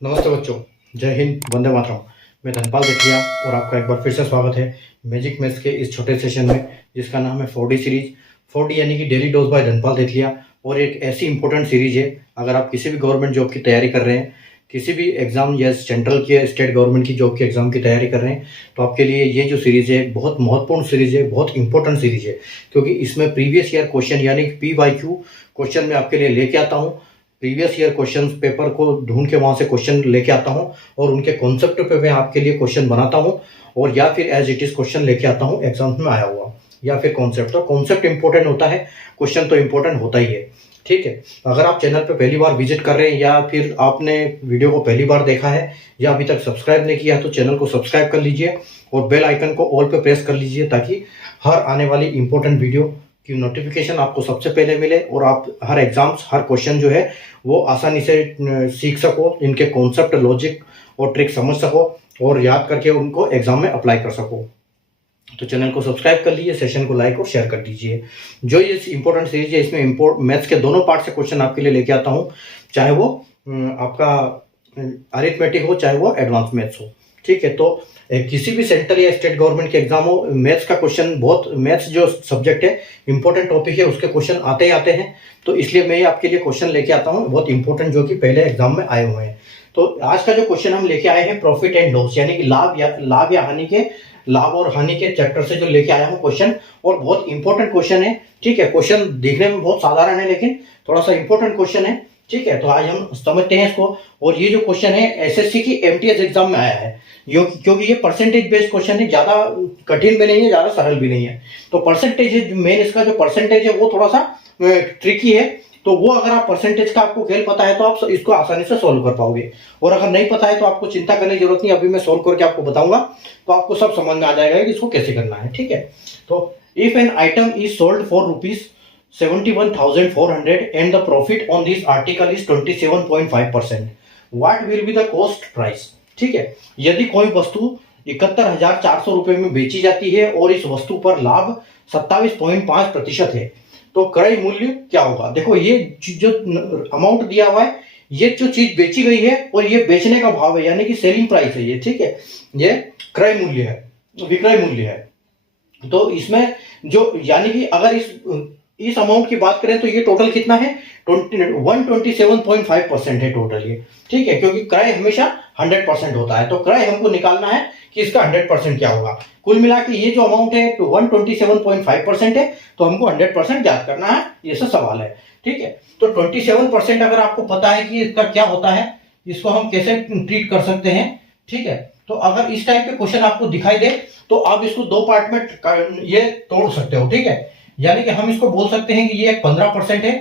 नमस्ते बच्चों, जय हिंद, वंदे मातरम। मैं धनपाल देखिया और आपका एक बार फिर से स्वागत है मैजिक मैथ्स के इस छोटे सेशन में, जिसका नाम है 4D सीरीज। 4D यानी कि डेली डोज बाय धनपाल देखिया। और एक ऐसी इंपॉर्टेंट सीरीज है, अगर आप किसी भी गवर्नमेंट जॉब की तैयारी कर रहे हैं, किसी भी एग्जाम या सेंट्रल की या स्टेट गवर्नमेंट की जॉब की एग्जाम की तैयारी कर रहे हैं, तो आपके लिए ये जो सीरीज है बहुत महत्वपूर्ण सीरीज है, बहुत इंपॉर्टेंट सीरीज है। क्योंकि इसमें प्रीवियस ईयर क्वेश्चन यानी कि PYQ क्वेश्चन मैं आपके लिए लेके आता हूँ। प्रीवियस ईयर क्वेश्चन पेपर को ढूंढ के वहां से क्वेश्चन लेके आता हूं और उनके कॉन्सेप्ट पे मैं आपके लिए क्वेश्चन बनाता हूं, और या फिर एज इट इज क्वेश्चन लेके आता हूं एग्जाम में आया हुआ, या फिर कॉन्सेप्ट। तो कॉन्सेप्ट इंपॉर्टेंट होता है, क्वेश्चन तो इंपॉर्टेंट होता ही है। ठीक है, अगर आप चैनल पे पहली बार विजिट कर रहे हैं या फिर आपने वीडियो को पहली बार देखा है या अभी तक सब्सक्राइब नहीं किया, तो चैनल को सब्सक्राइब कर लीजिए और बेल आइकन को ऑल पे प्रेस कर लीजिए, ताकि हर आने वाली इंपॉर्टेंट वीडियो की नोटिफिकेशन आपको सबसे पहले मिले और आप हर एग्जाम्स, हर क्वेश्चन जो है वो आसानी से सीख सको, इनके कॉन्सेप्ट, लॉजिक और ट्रिक समझ सको और याद करके उनको एग्जाम में अप्लाई कर सको। तो चैनल को सब्सक्राइब कर लीजिए, सेशन को लाइक और शेयर कर दीजिए। जो ये इंपॉर्टेंट सीरीज है, इसमें मैथ्स के दोनों पार्ट से क्वेश्चन आपके लिए लेके आता हूँ, चाहे वो आपका अरिथमेटिक हो, चाहे वो एडवांस मैथ्स हो। ठीक है, तो किसी भी सेंट्रल या स्टेट गवर्नमेंट के एग्जाम हो, मैथ्स का क्वेश्चन बहुत, मैथ्स जो सब्जेक्ट है इंपॉर्टेंट टॉपिक है, उसके क्वेश्चन आते ही आते हैं। तो इसलिए मैं आपके लिए क्वेश्चन लेके आता हूँ बहुत इंपॉर्टेंट, जो कि पहले एग्जाम में आए हुए हैं। तो आज का जो क्वेश्चन हम लेके आए हैं, प्रॉफिट एंड लॉस यानी कि लाभ या हानि के, लाभ और हानि के चैप्टर से जो लेके आया हूँ क्वेश्चन, और बहुत इंपॉर्टेंट क्वेश्चन है। ठीक है, क्वेश्चन देखने में बहुत साधारण है लेकिन थोड़ा सा इंपॉर्टेंट क्वेश्चन है। ठीक है, तो आज हम समझते हैं इसको। और ये जो क्वेश्चन है एसएससी की MTS एग्जाम में आया है, क्योंकि ये परसेंटेज बेस्ड क्वेश्चन है, ज्यादा कठिन भी नहीं है, ज्यादा सरल भी नहीं है। तो परसेंटेज है मेन, इसका जो परसेंटेज है वो थोड़ा सा ट्रिकी है। तो वो अगर आप परसेंटेज का आपको खेल पता है तो आप इसको आसानी से सोल्व कर पाओगे, और अगर नहीं पता है तो आपको चिंता करने की जरूरत नहीं, अभी मैं सोल्व करके आपको बताऊंगा तो आपको सब समझ में आ जाएगा कि इसको कैसे करना है। ठीक है, तो if an item is sold for ₹71,400 and the profit on this article is 27.5%, what will be the cost price? ठीक है, यदि कोई वस्तु 71,400 रुपए में बेची जाती है और इस वस्तु पर लाभ 27.5% है, तो क्रय मूल्य क्या होगा? देखो, ये जो अमाउंट दिया हुआ है, ये जो चीज बेची गई है और ये बेचने का भाव है, यानी कि सेलिंग प्राइस है ये। ठीक है, ये क्रय मूल्य है, विक्रय मूल्य है। तो इसमें जो, यानी कि अगर इस अमाउंट की बात करें तो ये टोटल कितना है, 127.5% है टोटल ये। ठीक है, क्योंकि क्रय हमेशा 100% होता है, तो क्रय हमको निकालना है कि इसका 100% क्या होगा। कुल मिला के ये जो अमाउंट है तो 127.5% है, तो हमको 100% ज्ञात करना है, ये सब सवाल है। ठीक है, तो 27% अगर आपको पता है कि इसका क्या होता है, इसको हम कैसे ट्रीट कर सकते हैं। ठीक है, तो अगर इस टाइप के क्वेश्चन आपको दिखाई दे तो आप इसको दो पार्ट में ये तोड़ सकते हो। ठीक है, यानी कि हम इसको बोल सकते हैं कि ये 15% है।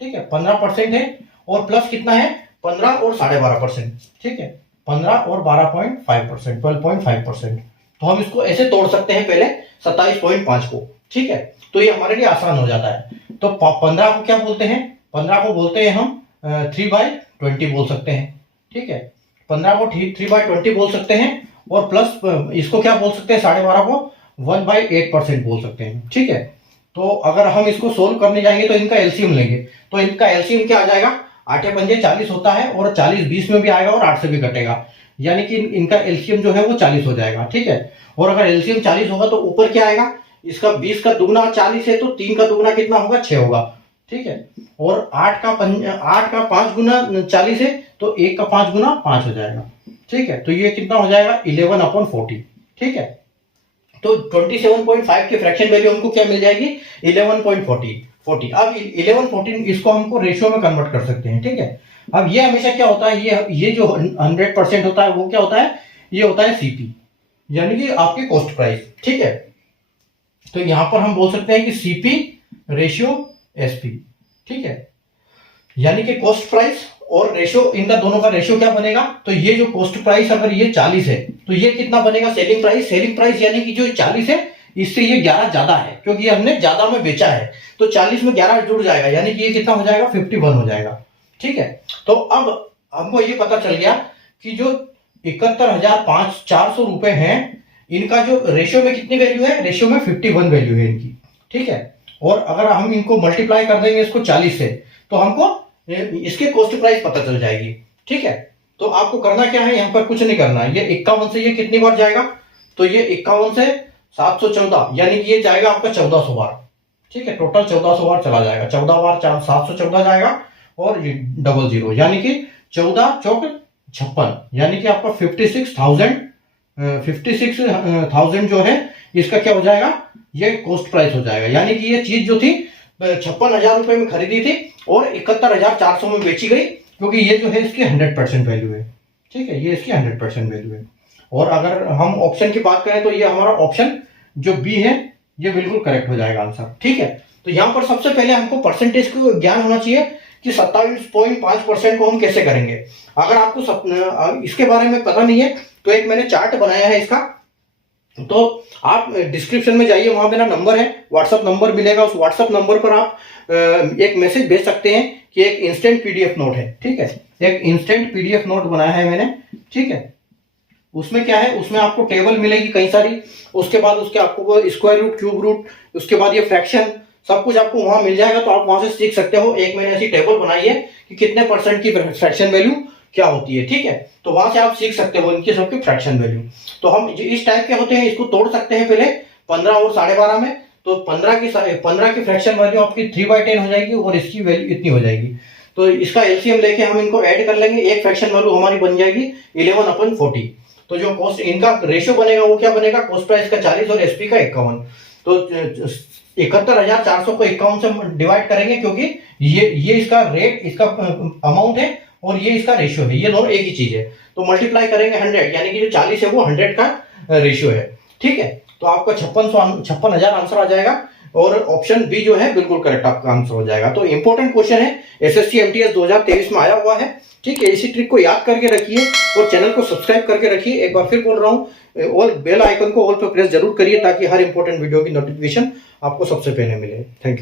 ठीक है, 15% है, और प्लस कितना है, 15 और 12.5%। ठीक है, 15 और 12.5%, 12.5%। तो हम इसको ऐसे तोड़ सकते हैं पहले 27.5 को। ठीक है, तो ये हमारे लिए आसान हो जाता है। तो 15 को क्या बोलते हैं, 15 को बोलते हैं हम 3/20 बोल सकते हैं। ठीक है, 15 को 3/20 बोल सकते हैं, और प्लस इसको क्या बोल सकते हैं, 12.5 को 1/8% बोल सकते हैं। ठीक है, तो अगर हम इसको सोल्व करने जाएंगे तो इनका एलसीएम लेंगे, तो इनका एलसीएम क्या आ जाएगा, 8 पंजे 40 होता है, और 40 20 में भी आएगा और 8 से भी कटेगा, यानी कि इनका एलसीएम जो है वो 40 हो जाएगा। ठीक है, और अगर एलसीएम 40 होगा तो ऊपर क्या आएगा, इसका 20 का दुगना 40 है, तो 3 का दुगना कितना होगा, 6 होगा। ठीक है, और 8 का 5 गुना 40 है, तो 1 का 5 गुना 5 हो जाएगा। ठीक है, तो ये कितना हो जाएगा, 11/40। ठीक है, तो 27.5 की फ्रैक्शन वैल्यू हमको क्या मिल जाएगी, 11.40। अब 11.14 इसको हमको रेशियो में कन्वर्ट कर सकते हैं। ठीक है, अब ये हमेशा क्या होता है, ये जो 100% होता है वो क्या होता है, ये होता है सीपी, यानी कि आपकी कॉस्ट प्राइस। ठीक है, तो यहां पर हम बोल सकते हैं कि सीपी रेशियो एसपी। ठीक है, यानी कि कॉस्ट प्राइस और रेशियो, इनका दोनों का रेशियो क्या बनेगा, तो ये जो कॉस्ट प्राइस अगर ये 40 है तो ये कितना बनेगा, सेलिंग प्राइस। सेलिंग प्राइस यानी कि जो 40 है इससे ये 11 ज्यादा है, क्योंकि हमने ज्यादा में बेचा है, तो 40 में 11 जुड़ जाएगा, यानी कि ये कितना हो जाएगा, 51 हो जाएगा। ठीक है, तो अब हमको ये पता चल गया कि जो 71,400 रुपए हैं, इनका जो रेशियो में कितनी वैल्यू है, रेशियो में 51 वैल्यू है इनकी। ठीक है, और अगर हम इनको मल्टीप्लाई कर देंगे इसको 40 से, तो हमको इसके कॉस्ट प्राइस पता चल जाएगी। ठीक है, तो आपको करना क्या है, यहाँ पर कुछ नहीं करना है। ये 51 से ये कितनी बार जाएगा, तो ये 51 से 714 यानी कि ये जाएगा आपका 1400 बार। ठीक है, टोटल 1400 बार चला जाएगा, 14 बार 714 जाएगा और ये 00 यानी कि 14 चौक 56 यानी कि आपका 56,000 जो है इसका क्या हो जाएगा, ये कॉस्ट प्राइस हो जाएगा। यानी कि ये चीज जो थी 56,000 रुपए में खरीदी थी और 71,400 में बेची गई, क्योंकि ये जो है इसकी 100% वैल्यू है। ठीक है, ये इसकी 100% वैल्यू है। और अगर हम ऑप्शन की बात करें तो ये हमारा ऑप्शन जो बी है ये बिल्कुल करेक्ट हो जाएगा आंसर। ठीक है, तो यहाँ पर सबसे पहले हमको परसेंटेज को ज्ञान होना चाहिए कि 27.5% को हम कैसे करेंगे। अगर आपको इसके बारे में पता नहीं है तो एक मैंने चार्ट बनाया है इसका, तो आप डिस्क्रिप्शन में जाइए, वहां मेरा नंबर है, व्हाट्सएप नंबर मिलेगा, उस व्हाट्सएप नंबर पर आप एक मैसेज भेज सकते हैं कि एक इंस्टेंट पीडीएफ नोट है। ठीक है, एक इंस्टेंट पीडीएफ नोट बनाया है मैंने। ठीक है, उसमें क्या है, उसमें आपको टेबल मिलेगी कई सारी, उसके बाद उसके आपको स्क्वायर रूट, क्यूब रूट, उसके बाद ये फ्रैक्शन, सब कुछ आपको वहां मिल जाएगा। तो आप वहां से सीख सकते हो। एक मैंने ऐसी टेबल बनाई है कि कितने परसेंट की फ्रैक्शन वैल्यू क्या होती है। ठीक है, तो वहां से आप सीख सकते हो इनकी सबकी फ्रैक्शन वैल्यू। तो हम इस टाइप के होते हैं, इसको तोड़ सकते हैं पहले 15 और 12.5 में। तो 15 की फ्रैक्शन वैल्यू आपकी 3/10 हो जाएगी और इसकी वैल्यू इतनी हो जाएगी। तो इसका एलसीएम लेके हम इनको ऐड कर लेंगे, एक फ्रैक्शन वैल्यू हमारी बन जाएगी 11/40। तो जो कॉस्ट इनका रेशियो बनेगा वो क्या बनेगा, कॉस्ट प्राइस का 40 और एसपी का 51। तो 71,400 को 51 से डिवाइड करेंगे, क्योंकि ये इसका रेट, इसका अमाउंट है और ये इसका रेशियो है, ये दोनों एक ही चीज है। तो मल्टीप्लाई करेंगे 100, यानी कि जो 40 है वो 100 का रेशियो है। ठीक है, तो आपका 56,000 आंसर आ जाएगा और ऑप्शन बी जो है बिल्कुल करेक्ट आपका आंसर हो जाएगा। तो इंपॉर्टेंट क्वेश्चन है, एसएससी एमटीएस 2023 में आया हुआ है। ठीक है, इसी ट्रिक को याद करके रखिए और चैनल को सब्सक्राइब करके रखिए। एक बार फिर बोल रहा हूँ, और बेल आइकन को ऑल पे प्रेस जरूर करिए ताकि हर इंपॉर्टेंट वीडियो की नोटिफिकेशन आपको सबसे पहले मिले। Thank you.